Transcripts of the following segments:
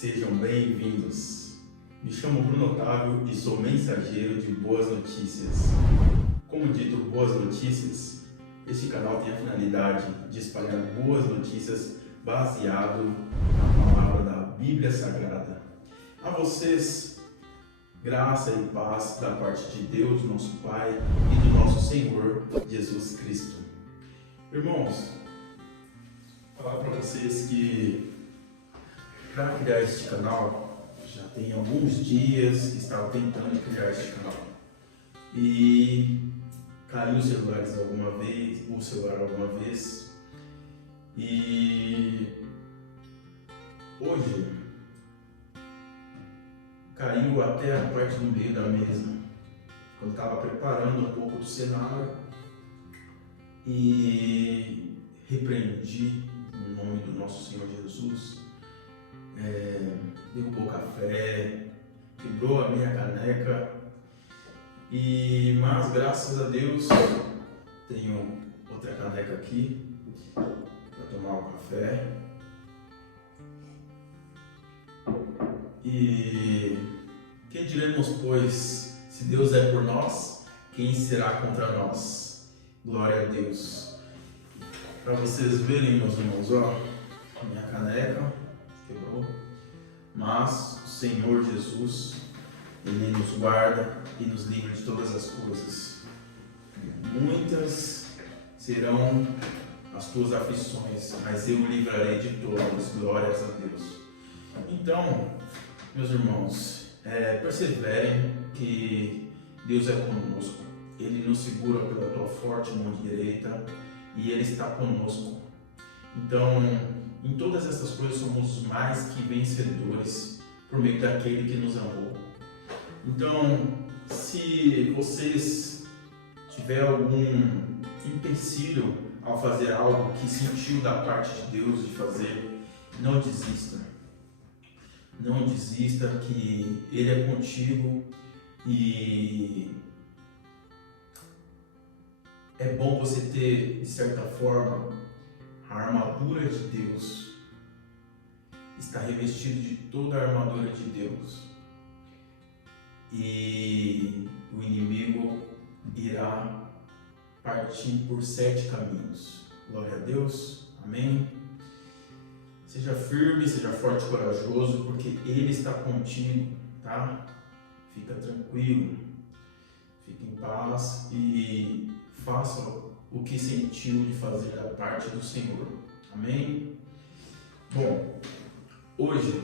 Sejam bem-vindos. Me chamo Bruno Otávio e sou mensageiro de boas notícias. Como dito, boas notícias, este canal tem a finalidade de espalhar boas notícias baseado na palavra da Bíblia Sagrada. A vocês, graça e paz da parte de Deus, nosso Pai, e do nosso Senhor Jesus Cristo. Irmãos, vou falar para vocês que para criar este canal, já tem alguns dias que estava tentando criar este canal. E caiu o celular alguma vez. E hoje caiu até a parte do meio da mesa. Quando estava preparando um pouco do cenário e repreendi no nome do nosso Senhor Jesus. Derrubou o café, quebrou a minha caneca, mas graças a Deus tenho outra caneca aqui para tomar o café. E que diremos, pois, se Deus é por nós, quem será contra nós? Glória a Deus. Para vocês verem, meus irmãos, a minha caneca quebrou, mas o Senhor Jesus, Ele nos guarda e nos livra de todas as coisas. Muitas serão as tuas aflições, mas eu o livrarei de todas. Glórias a Deus. Então, meus irmãos, perseverem que Deus é conosco. Ele nos segura pela tua forte mão direita e Ele está conosco. Então, em todas essas coisas somos mais que vencedores por meio daquele que nos amou. Então, se vocês tiverem algum empecilho ao fazer algo que sentiu da parte de Deus de fazer, não desista. Não desista, que Ele é contigo e é bom você ter, de certa forma, a armadura de Deus. Está revestido de toda a armadura de Deus. E o inimigo irá partir por 7 caminhos. Glória a Deus. Amém. Seja firme, seja forte e corajoso, porque Ele está contigo, tá? Fica tranquilo. Fique em paz e faça o que sentiu de fazer da parte do Senhor. Amém? Bom, hoje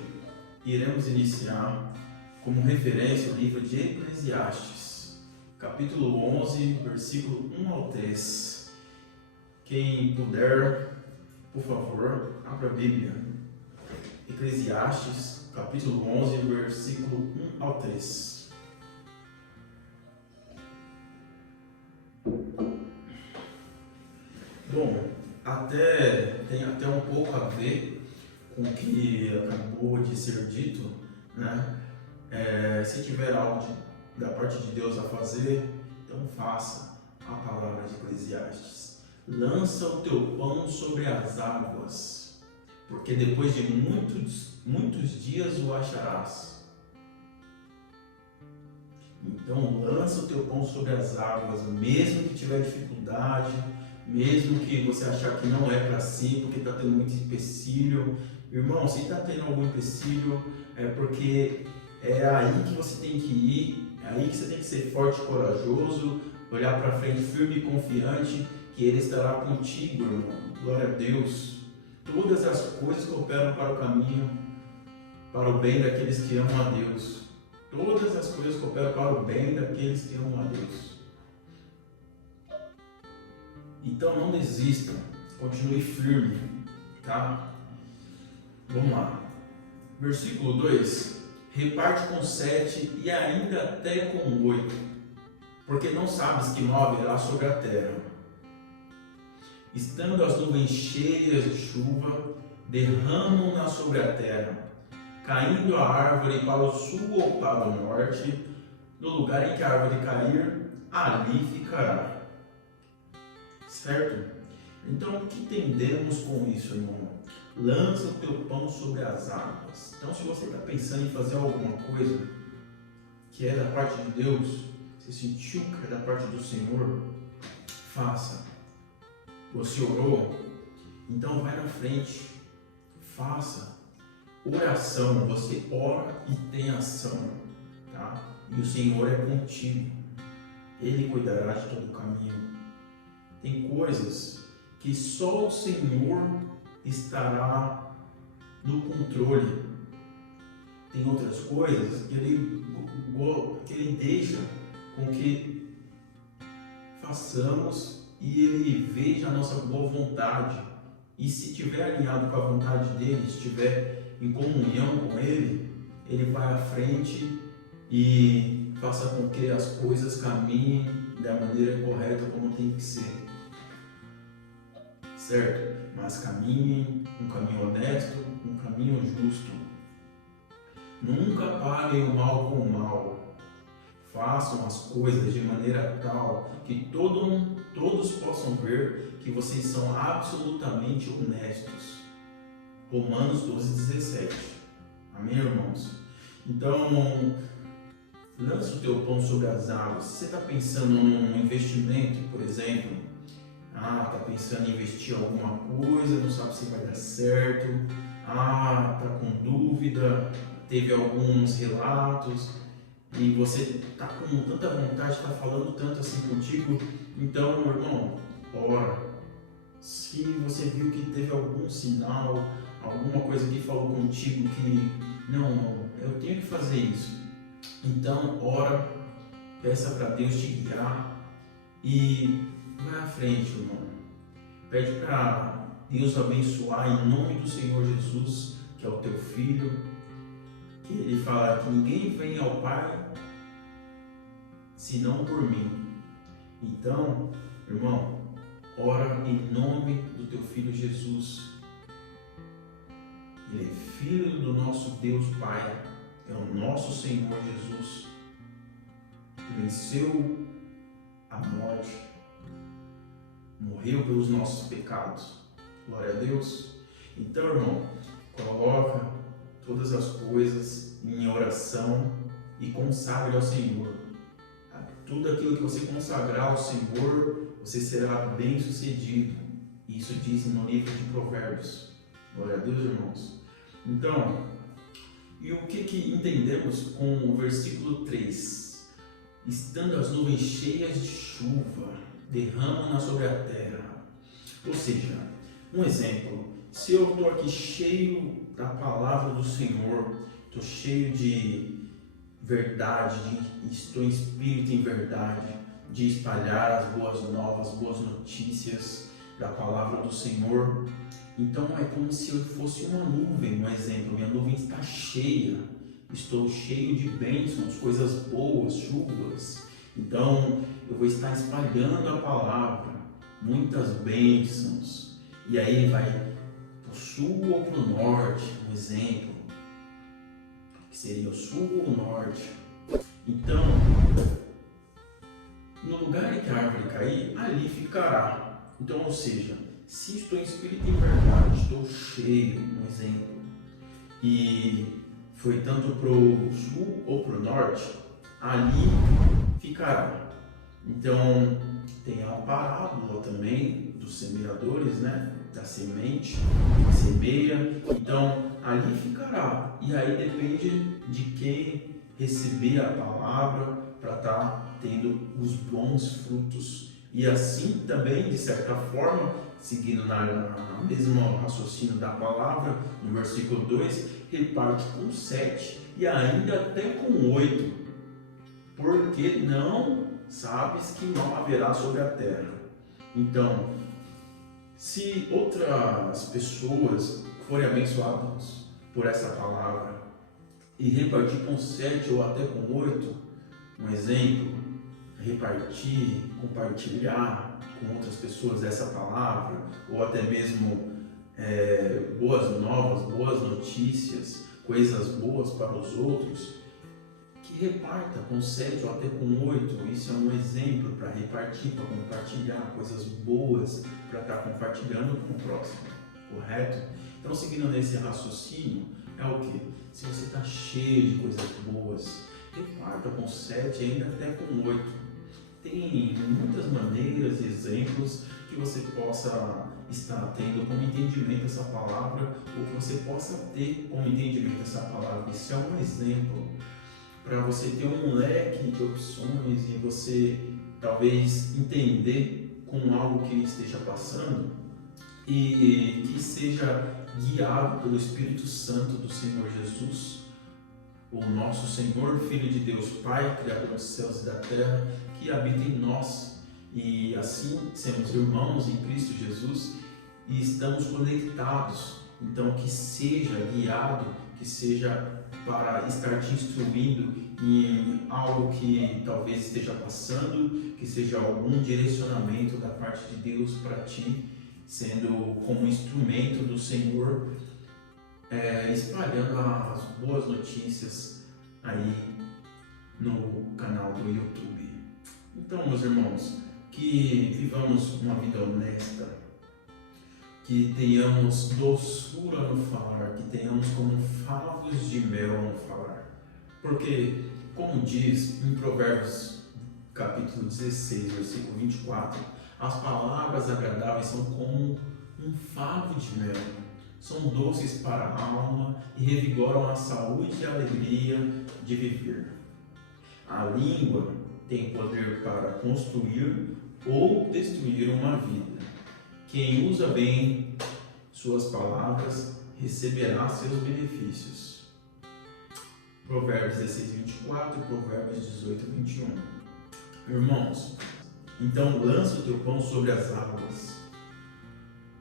iremos iniciar como referência o livro de Eclesiastes, capítulo 11, versículo 1 ao 3. Quem puder, por favor, abra a Bíblia. Eclesiastes, capítulo 11, versículo 1 ao 3. Bom, tem até um pouco a ver com o que acabou de ser dito, né? Se tiver algo da parte de Deus a fazer, então faça a palavra de Eclesiastes. Lança o teu pão sobre as águas, porque depois de muitos dias o acharás. Então lança o teu pão sobre as águas, mesmo que tiver dificuldade, mesmo que você achar que não é para si, porque está tendo muito empecilho. Irmão, se está tendo algum empecilho, é porque é aí que você tem que ir, é aí que você tem que ser forte e corajoso, olhar para frente firme e confiante, que Ele estará contigo, irmão. Glória a Deus. Todas as coisas cooperam para o caminho, para o bem daqueles que amam a Deus. Todas as coisas cooperam para o bem daqueles que amam a Deus. Então não desista, continue firme, tá? Vamos lá. Versículo 2: reparte com 7 e ainda até com 8, porque não sabes que mal haverá sobre a terra. Estando as nuvens cheias de chuva, derramam-na sobre a terra, caindo a árvore para o sul ou para o norte, no lugar em que a árvore cair, ali ficará. Certo? Então, o que entendemos com isso, irmão? Lança o teu pão sobre as águas. Então, se você está pensando em fazer alguma coisa que é da parte de Deus, você sentiu que é da parte do Senhor, faça. Você orou? Então vai na frente, faça. Oração, você ora e tem ação, tá? E o Senhor é contigo. Ele cuidará de todo o caminho. Tem coisas que só o Senhor estará no controle. Tem outras coisas que Ele deixa com que façamos e Ele veja a nossa boa vontade. E se estiver alinhado com a vontade dEle, estiver em comunhão com Ele, Ele vai à frente e faça com que as coisas caminhem da maneira correta como tem que ser. Certo? Mas caminhem um caminho honesto, um caminho justo. Nunca paguem o mal com o mal. Façam as coisas de maneira tal que todos possam ver que vocês são absolutamente honestos. Romanos 12:17. Amém, irmãos? Então, lança o teu pão sobre as águas. Se você está pensando num investimento, por exemplo, está pensando em investir em alguma coisa, não sabe se vai dar certo, está com dúvida, teve alguns relatos e você está com tanta vontade, está falando tanto assim contigo, então, meu irmão, ora. Se você viu que teve algum sinal, alguma coisa que falou contigo que não, eu tenho que fazer isso, então ora, peça para Deus te guiar e vai à frente, irmão. Pede para Deus abençoar em nome do Senhor Jesus, que é o teu filho, que ele fala que ninguém vem ao Pai senão por mim. Então, irmão, ora em nome do teu filho Jesus. Ele é filho do nosso Deus Pai, é o nosso Senhor Jesus, que venceu a morte, morreu pelos nossos pecados. Glória a Deus. Então, irmão, coloca todas as coisas em oração e consagre ao Senhor. Tudo aquilo que você consagrar ao Senhor, você será bem sucedido. Isso diz no livro de Provérbios. Glória a Deus, irmãos. Então, e o que entendemos com o versículo 3? Estando as nuvens cheias de chuva, derramam-na sobre a terra. Ou seja, um exemplo, se eu estou aqui cheio da palavra do Senhor, estou cheio de verdade, estou em espírito em verdade, de espalhar as boas novas, boas notícias da palavra do Senhor, então é como se eu fosse uma nuvem, um exemplo, minha nuvem está cheia, estou cheio de bênçãos, coisas boas, chuvas, então eu vou estar espalhando a palavra, muitas bênçãos, e aí vai para o sul ou para o norte, um exemplo, que seria o sul ou o norte. Então, no lugar em que a árvore cair, ali ficará. Então, ou seja, se estou em espírito e em verdade, estou cheio, um exemplo, e foi tanto para o sul ou para o norte, ali ficará. Então, tem a parábola também dos semeadores, né? Da semente, que semeia, então ali ficará. E aí depende de quem receber a palavra para estar tendo os bons frutos. E assim também, de certa forma, seguindo na mesmo raciocínio da palavra, no versículo 2, reparte com 7 e ainda até com 8, porque não sabes que não haverá sobre a terra. Então, se outras pessoas forem abençoadas por essa palavra e repartir com 7 ou até com 8, um exemplo, repartir, compartilhar com outras pessoas essa palavra, ou até mesmo boas novas, boas notícias, coisas boas para os outros, que reparta com 7 ou até com 8. Isso é um exemplo para repartir, para compartilhar coisas boas, para estar compartilhando com o próximo, correto? Então, seguindo nesse raciocínio, é o que? Se você está cheio de coisas boas, reparta com 7 e ainda até com 8. Tem muitas maneiras e exemplos que você possa estar tendo como entendimento essa palavra, ou que você possa ter como entendimento essa palavra. Isso é um exemplo para você ter um leque de opções e você talvez entender com algo que esteja passando e que seja guiado pelo Espírito Santo do Senhor Jesus, o nosso Senhor, Filho de Deus, Pai, Criador dos céus e da terra, que habita em nós. E assim somos irmãos em Cristo Jesus e estamos conectados. Então, que seja guiado, que seja para estar te instruindo em algo que talvez esteja passando, que seja algum direcionamento da parte de Deus para ti, sendo como instrumento do Senhor, espalhando as boas notícias aí no canal do YouTube. Então, meus irmãos, que vivamos uma vida honesta, que tenhamos doçura no falar, que tenhamos como favos de mel no falar. Porque, como diz em Provérbios capítulo 16, versículo 24, as palavras agradáveis são como um favo de mel, são doces para a alma e revigoram a saúde e a alegria de viver. A língua tem poder para construir ou destruir uma vida. Quem usa bem suas palavras receberá seus benefícios. Provérbios 16, 24 e Provérbios 18, 21. Irmãos, então lança o teu pão sobre as águas,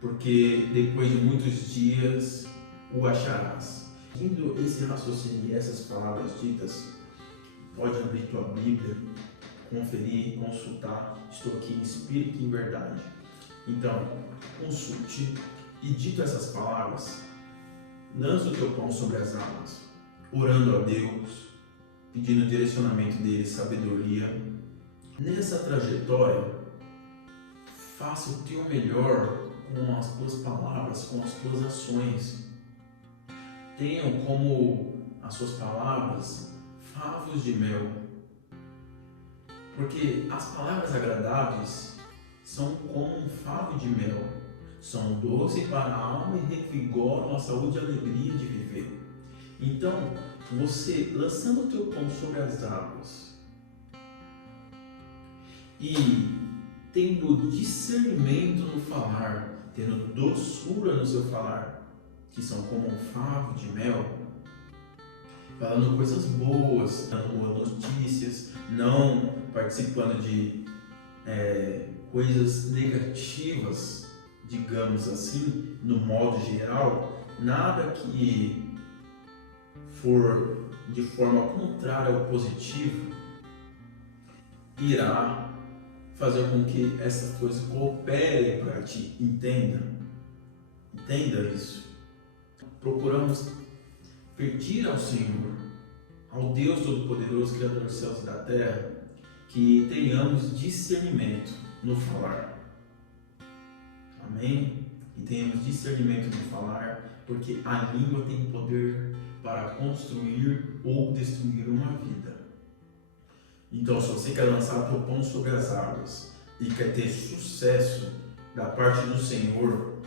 porque depois de muitos dias o acharás. Seguindo esse raciocínio e essas palavras ditas, pode abrir tua Bíblia, conferir, consultar. Estou aqui em espírito e em verdade. Então, consulte e dito essas palavras, lança o teu pão sobre as águas, orando a Deus, pedindo direcionamento dele, sabedoria. Nessa trajetória, faça o teu melhor com as tuas palavras, com as tuas ações. Tenham como as suas palavras favos de mel, porque as palavras agradáveis são como um favo de mel, são doces para a alma e revigoram a saúde e a alegria de viver. Então, você lançando o teu pão sobre as águas e tendo discernimento no falar, tendo doçura no seu falar, que são como um favo de mel, falando coisas boas, dando boas notícias, não participando de coisas negativas, digamos assim, no modo geral, nada que for de forma contrária ao positivo irá fazer com que essas coisas cooperem para ti. Entenda isso. Procuramos pedir ao Senhor, ao Deus Todo-Poderoso, Criador dos céus e da terra, que tenhamos discernimento no falar. Amém? E tenhamos discernimento no falar, porque a língua tem poder para construir ou destruir uma vida. Então, se você quer lançar teu pão sobre as águas e quer ter sucesso da parte do Senhor,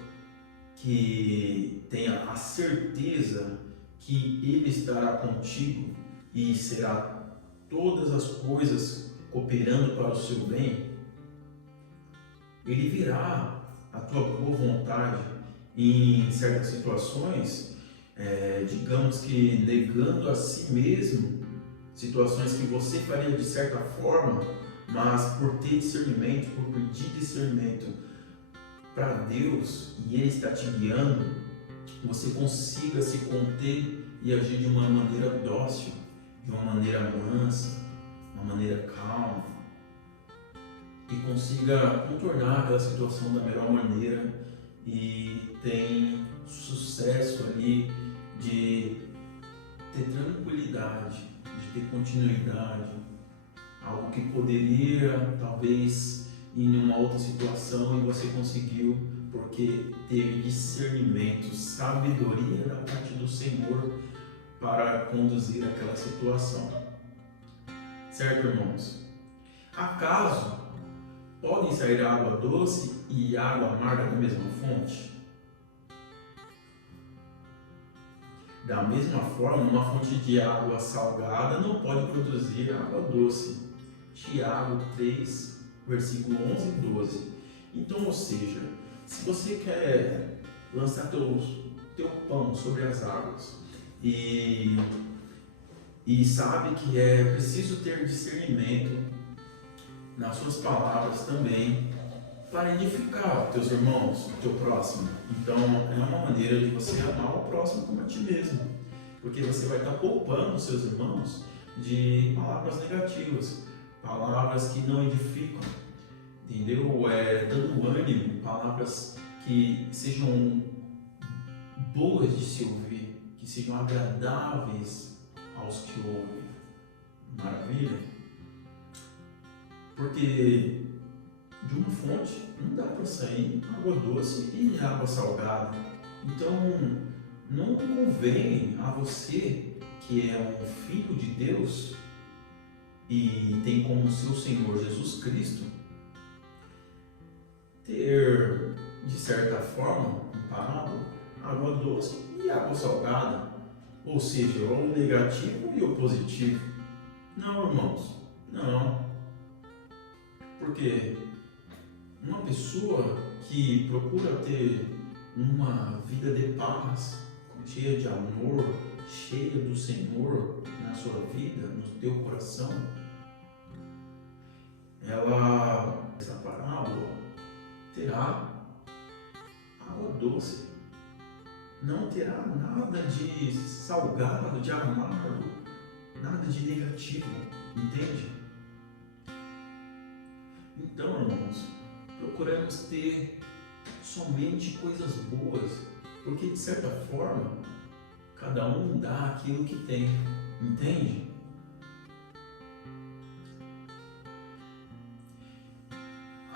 que tenha a certeza que Ele estará contigo e será todas as coisas cooperando para o seu bem, Ele virá a tua boa vontade em certas situações, digamos que negando a si mesmo, situações que você faria de certa forma, mas por ter discernimento, por pedir discernimento para Deus e Ele está te guiando, você consiga se conter e agir de uma maneira dócil, de uma maneira mansa, uma maneira calma, e consiga contornar aquela situação da melhor maneira e tem sucesso ali de ter tranquilidade, de ter continuidade, algo que poderia talvez ir em uma outra situação e você conseguiu porque teve discernimento, sabedoria da parte do Senhor para conduzir aquela situação. Certo, irmãos? Acaso podem sair água doce e água amarga da mesma fonte? Da mesma forma, uma fonte de água salgada não pode produzir água doce. Tiago 3, versículo 11 e 12. Então, ou seja, se você quer lançar teu pão sobre as águas e sabe que é preciso ter discernimento nas suas palavras também para edificar teus irmãos, o teu próximo. Então, é uma maneira de você amar o próximo como a ti mesmo, porque você vai estar poupando os seus irmãos de palavras negativas, palavras que não edificam, entendeu? Dando ânimo, palavras que sejam boas de se ouvir, que sejam agradáveis aos que ouvem. Maravilha? Porque de uma fonte não dá para sair água doce e água salgada. Então, não convém a você, que é um filho de Deus e tem como seu Senhor Jesus Cristo, ter, de certa forma, comparado, água doce e água salgada, ou seja, o negativo e o positivo. Não, irmãos, não. Porque uma pessoa que procura ter uma vida de paz, cheia de amor, cheia do Senhor na sua vida, no teu coração, essa parábola terá água doce, não terá nada de salgado, de amargo, nada de negativo, entende? Então, irmãos, procuramos ter somente coisas boas, porque de certa forma, cada um dá aquilo que tem, entende?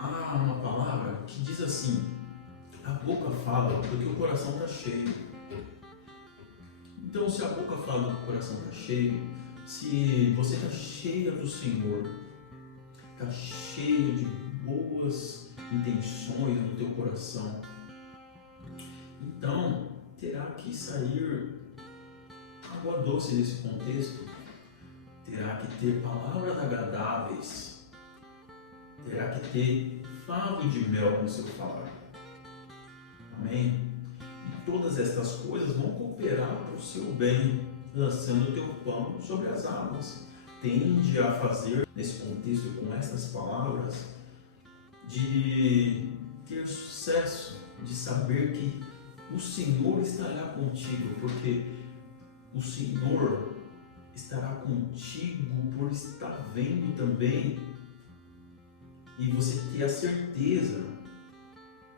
Há uma palavra que diz assim: a boca fala do que o coração está cheio. Então, se a boca fala do que o coração está cheio, se você está cheia do Senhor, está cheio de boas intenções no teu coração, então terá que sair água doce nesse contexto, terá que ter palavras agradáveis, terá que ter favo de mel no seu falar. Amém? E todas estas coisas vão cooperar para o seu bem, lançando o teu pão sobre as águas. Tende a fazer, nesse contexto, com estas palavras, de ter sucesso, de saber que o Senhor estará contigo, porque o Senhor estará contigo por estar vendo também, e você ter a certeza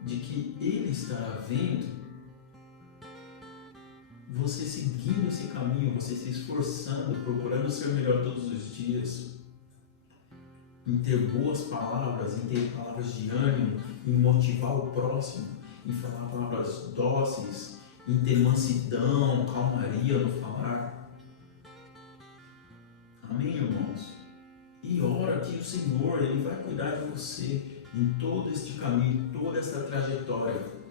de que Ele estará vendo, você seguindo esse caminho, você se esforçando, procurando ser melhor todos os dias, em ter boas palavras, em ter palavras de ânimo, em motivar o próximo, em falar palavras dóceis, em ter mansidão, calmaria no falar. Amém, irmãos? E ora que o Senhor, Ele vai cuidar de você em todo este caminho, toda esta trajetória.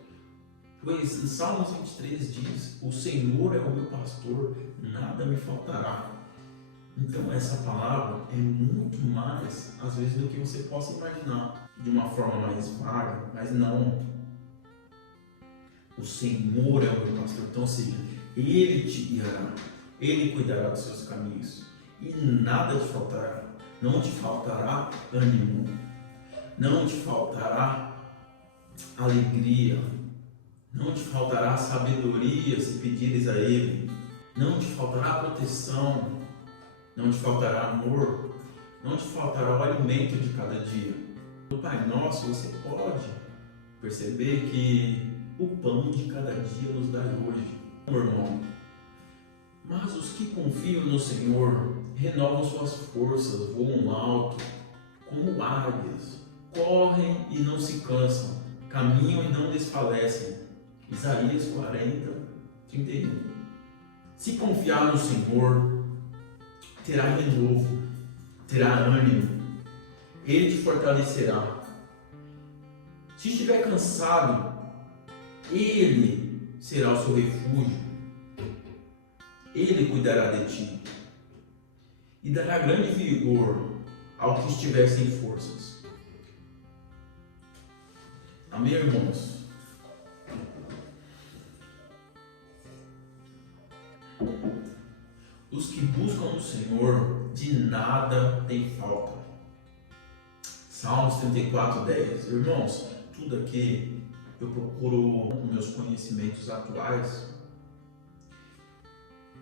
Pois em Salmos 23 diz: o Senhor é o meu pastor, nada me faltará. Então essa palavra é muito mais, às vezes, do que você possa imaginar, de uma forma mais vaga, mas não. O Senhor é o meu pastor, então, ou seja, Ele te guiará, Ele cuidará dos seus caminhos e nada te faltará. Não te faltará ânimo, não te faltará alegria, não te faltará sabedoria se pedires a Ele, não te faltará proteção, não te faltará amor, não te faltará o alimento de cada dia. No Pai Nosso você pode perceber que o pão de cada dia nos dá hoje, meu irmão. Mas os que confiam no Senhor renovam suas forças, voam alto, como águias, correm e não se cansam, caminham e não desfalecem. Isaías 40, 31. Se confiar no Senhor, terá renovo, terá ânimo, Ele te fortalecerá. Se estiver cansado, Ele será o seu refúgio, Ele cuidará de ti e dará grande vigor ao que estiver sem forças. Amém, irmãos? Os que buscam o Senhor, de nada tem falta. Salmos 34, 10. Irmãos, tudo aqui eu procuro, com meus conhecimentos atuais,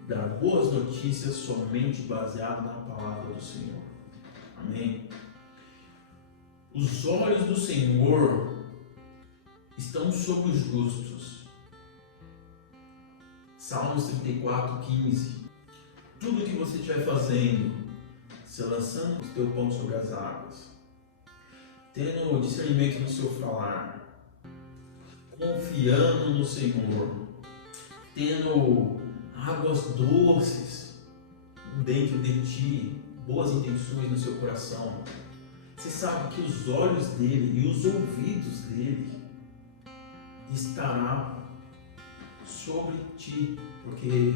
dar boas notícias somente baseado na palavra do Senhor. Amém? Os olhos do Senhor estão sobre os justos. Salmos 34, 15. Tudo que você estiver fazendo, se lançando o teu pão sobre as águas, tendo discernimento no seu falar, confiando no Senhor, tendo águas doces dentro de ti, boas intenções no seu coração, você sabe que os olhos dele e os ouvidos dele estará sobre ti, porque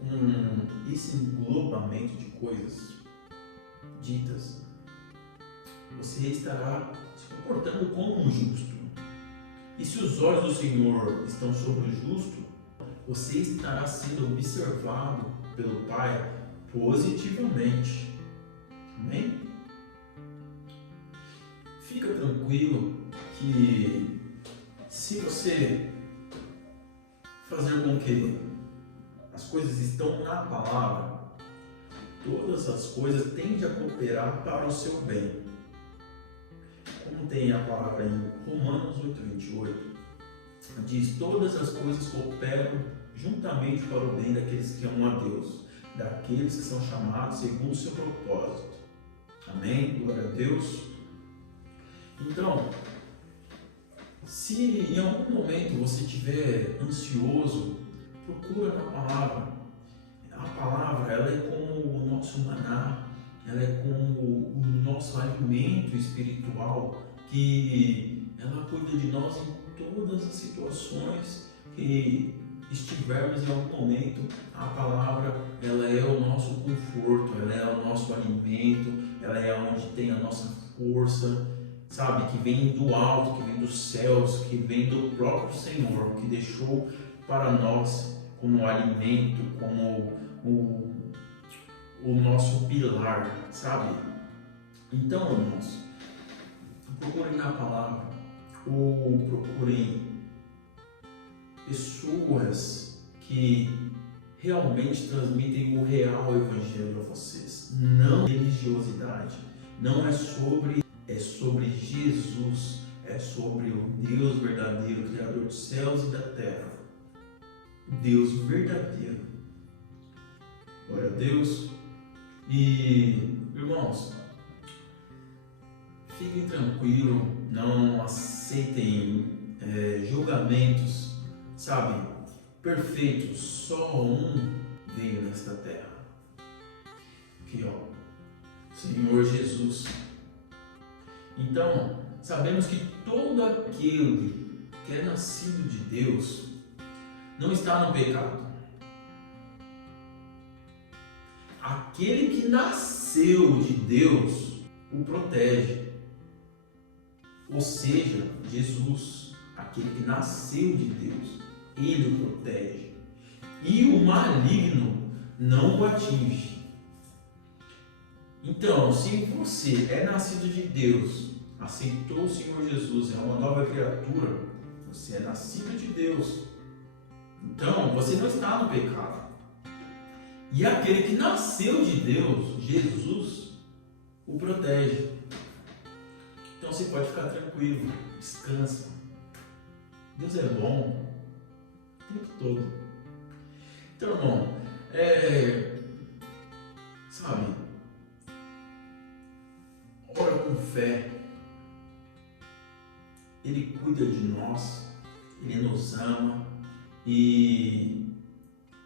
com esse englobamento de coisas ditas, você estará se comportando como um justo. E se os olhos do Senhor estão sobre o justo, você estará sendo observado pelo Pai positivamente. Amém? Fica tranquilo que se você fazer com que as coisas estão na palavra, todas as coisas tendem a cooperar para o seu bem. Como tem a palavra em Romanos 8:28, diz: todas as coisas cooperam juntamente para o bem daqueles que amam a Deus, daqueles que são chamados segundo o seu propósito. Amém? Glória a Deus. Então, se em algum momento você estiver ansioso, procura na palavra. A palavra, ela é como o nosso maná, ela é como o nosso alimento espiritual, que ela cuida de nós em todas as situações que estivermos em algum momento. A palavra, ela é o nosso conforto, ela é o nosso alimento, ela é onde tem a nossa força, sabe, que vem do alto, que vem dos céus, que vem do próprio Senhor, que deixou para nós como alimento, como o nosso pilar, sabe? Então, irmãos, procurem na palavra, ou procurem pessoas que realmente transmitem o real evangelho a vocês. Não religiosidade, não é sobre Jesus, é sobre o Deus verdadeiro, Criador dos céus e da terra. O Deus verdadeiro. Glória a Deus. E, irmãos, fiquem tranquilos, não aceitem julgamentos, sabe, perfeitos. Só um veio nesta terra. Aqui, ó, Senhor Jesus. Então, sabemos que todo aquele que é nascido de Deus não está no pecado. Aquele que nasceu de Deus o protege. Ou seja, Jesus, aquele que nasceu de Deus, ele o protege. E o maligno não o atinge. Então, se você é nascido de Deus, aceitou o Senhor Jesus, é uma nova criatura, você é nascido de Deus, então você não está no pecado. E aquele que nasceu de Deus, Jesus, o protege. Então você pode ficar tranquilo, descansa. Deus é bom o tempo todo. Então, irmão, cuida de nós, Ele nos ama. E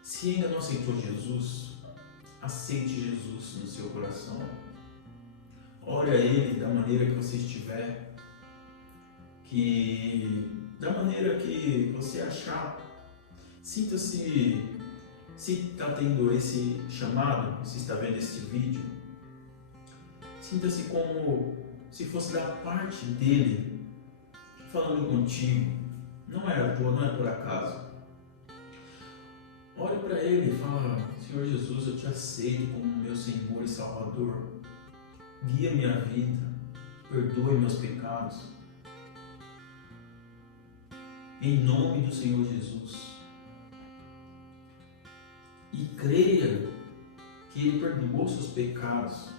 se ainda não aceitou Jesus, aceite Jesus no seu coração. Ore a Ele da maneira que você estiver, da maneira que você achar. Sinta-se, se está tendo esse chamado, se está vendo esse vídeo, sinta-se como se fosse da parte dele falando contigo. Não é à toa, não é por acaso. Olhe para ele e fala: Senhor Jesus, eu te aceito como meu Senhor e Salvador. Guia minha vida, perdoe meus pecados. Em nome do Senhor Jesus. E creia que Ele perdoou seus pecados,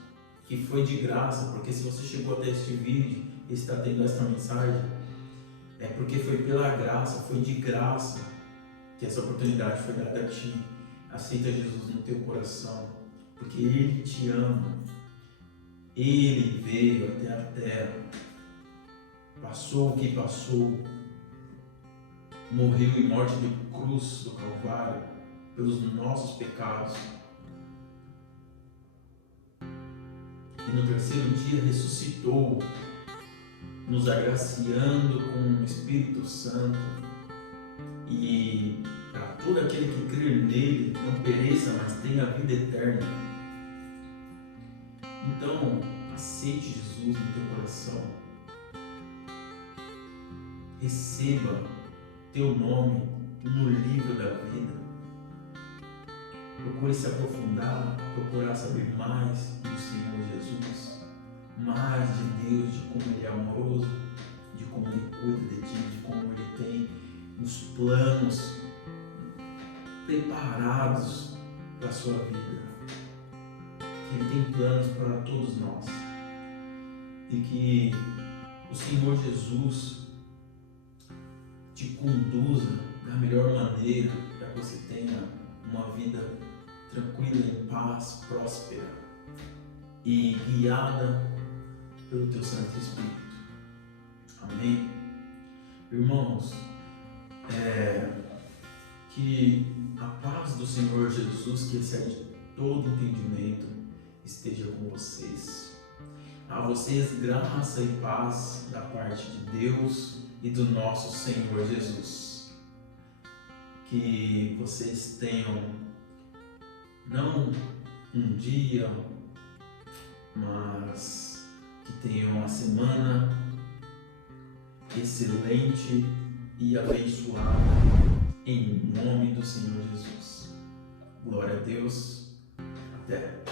que foi de graça, porque se você chegou até este vídeo e está tendo esta mensagem, é porque foi pela graça, foi de graça que essa oportunidade foi dada a ti. Aceita Jesus no teu coração, porque Ele te ama. Ele veio até a terra, passou o que passou, morreu em morte de cruz do Calvário pelos nossos pecados, e no terceiro dia ressuscitou, nos agraciando com o Espírito Santo, e para todo aquele que crer nele não pereça, mas tenha a vida eterna. Então, aceite Jesus no teu coração, receba teu nome no livro da vida. Procure se aprofundar, procurar saber mais do Senhor Jesus, mais de Deus, de como Ele é amoroso, de como Ele cuida de ti, de como Ele tem os planos preparados para a sua vida. Que Ele tem planos para todos nós. E que o Senhor Jesus te conduza da melhor maneira para que você tenha uma vida tranquila, em paz, próspera e guiada pelo teu Santo Espírito. Amém? Irmãos, que a paz do Senhor Jesus, que excede todo entendimento, esteja com vocês. A vocês graça e paz da parte de Deus e do nosso Senhor Jesus. Que vocês tenham não um dia, mas que tenham uma semana excelente e abençoada em nome do Senhor Jesus. Glória a Deus. Até.